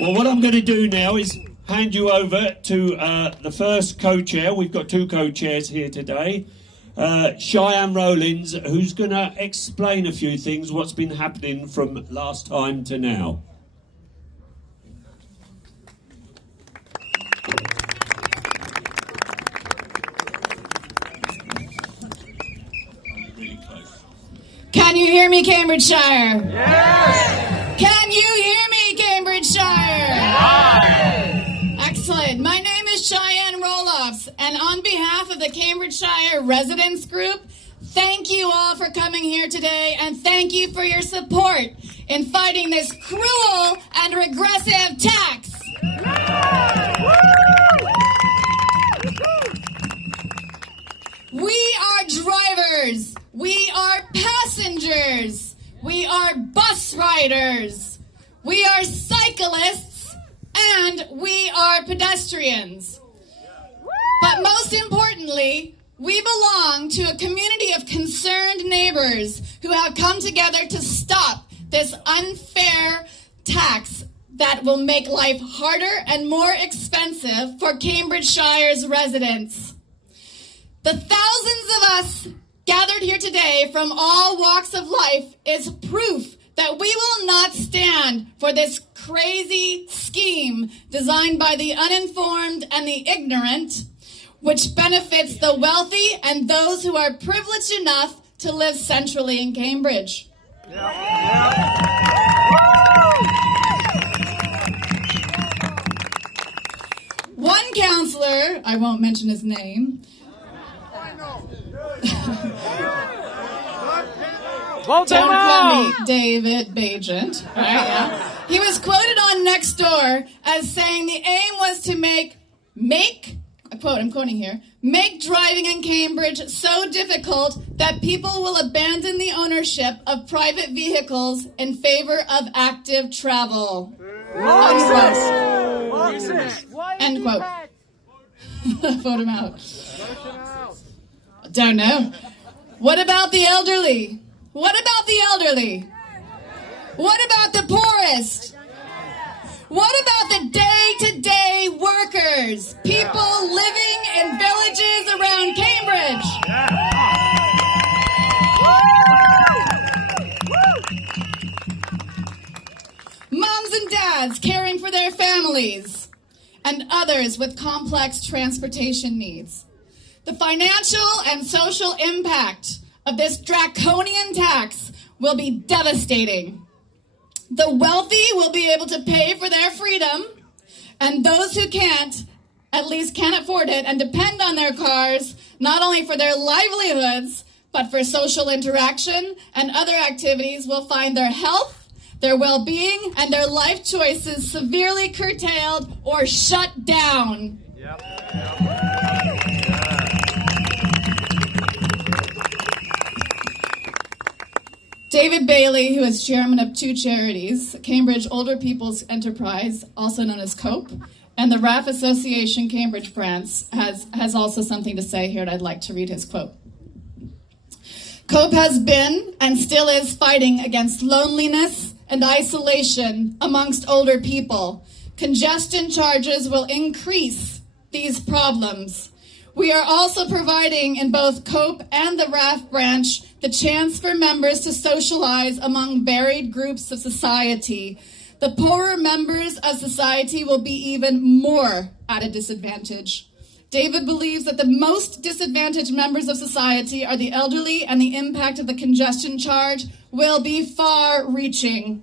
Well, what I'm going to do now is hand you over to the first co-chair. We've got two co-chairs here today. Shyanne Roeloffs, who's going to explain a few things, what's been happening from last time to now. Really close. Can you hear me, Cambridgeshire? Yes! Can you hear me, Cambridgeshire? Hi! Excellent. My name is Shyanne Roeloffs, and on behalf of the Cambridgeshire Residents group, thank you all for coming here today, and thank you for your support in fighting this cruel and regressive tax. We are drivers. We are passengers. We are bus riders. We are cyclists. And we are pedestrians. But most importantly, we belong to a community of concerned neighbors who have come together to stop this unfair tax that will make life harder and more expensive for Cambridgeshire's residents. The thousands of us gathered here today from all walks of life is proof that we will not stand for this crazy scheme designed by the uninformed and the ignorant, which benefits the wealthy and those who are privileged enough to live centrally in Cambridge. One councillor, I won't mention his name, Vote them don't out! call me David Bajent, right? Yeah. He was quoted on Nextdoor as saying the aim was to make, quote, I'm quoting here, make driving in Cambridge so difficult that people will abandon the ownership of private vehicles in favor of active travel. End quote. Vote him out. Don't know. What about the elderly? What about the elderly? What about the poorest? What about the day-to-day workers? People living in villages around Cambridge? Moms and dads caring for their families, and others with complex transportation needs. The financial and social impact of this draconian tax will be devastating. The wealthy will be able to pay for their freedom, and those who can't, at least can't afford it and depend on their cars, not only for their livelihoods, but for social interaction and other activities, will find their health, their well-being, and their life choices severely curtailed or shut down. David Bailey, who is chairman of two charities, Cambridge Older People's Enterprise, also known as COPE, and the RAF Association Cambridge branch, has also something to say here, and I'd like to read his quote. COPE has been and still is fighting against loneliness and isolation amongst older people. Congestion charges will increase these problems. We are also providing in both COPE and the RAF branch the chance for members to socialize among varied groups of society. The poorer members of society will be even more at a disadvantage. David believes that the most disadvantaged members of society are the elderly, and the impact of the congestion charge will be far-reaching.